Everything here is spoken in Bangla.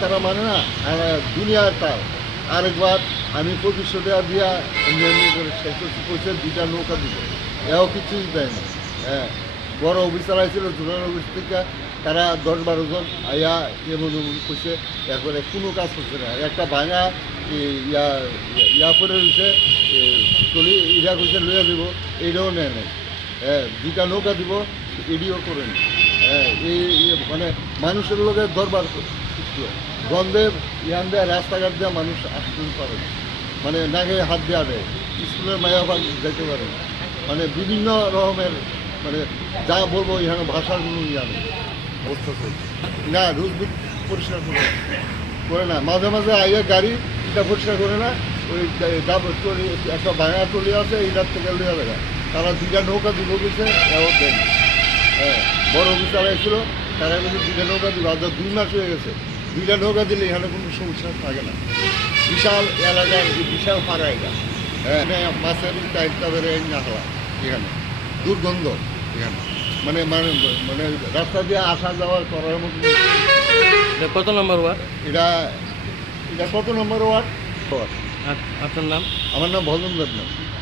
তারা মানে আমি করে করছি হ্যাঁ বড় অফিসার অফিস থেকে তারা দশ বারো জন আইয়া এমন এমন কইছে, এরপরে কোনো কাজ করছে না। একটা ভাঙা ইয়া ইয়া করে রয়েছে চলি ইরা কইছে লইয়া দিব এইটাও নেয় নাই। হ্যাঁ দুইটা নৌকা দিব, এডিও এই মানে মানুষের লোকের দরবার। গন্ধে ইয়ান দেয় রাস্তাঘাট দেওয়া মানুষ আসতে পারে। মানে নাকে হাত দেওয়া দেয় স্কুলের মায়া ভাগ যেতে পারে মানে বিভিন্ন রকমের মানে যা বলব এখানে ভাষার কোনো ইয়া নেই। না রোজ বুট পরিষ্কার করে করে না। মাঝে মাঝে আইয়া গাড়ি এটা পরিষ্কার করে না। ওই ডাব টলি একটা ভাঙা টলি আছে এইটার থেকে লইয়া দেখা তারা দুইটা নৌকা দিব গেছে হ্যাঁ। বড় অফিসার এসেছিল তারা কিন্তু দুইটা নৌকা দিব আজ দুই মাস হয়ে গেছে। দুইটা নৌকা দিলে এখানে কোনো সমস্যা থাকে না। বিশাল এলাকার বিশাল পাড়া এটা। হ্যাঁ। এখানে মাছের টাইপটা বেড়ে নাখলা এখানে। দুর্গন্ধ এখানে। মানে মানে মানে রাস্তা দিয়ে আসা যাওয়ার করার মতো কত নম্বর ওয়ার্ড? এটা এটা কত নম্বর ওয়ার্ড? আপ- আপনার নাম? আমার নাম ভজন দেবনাথ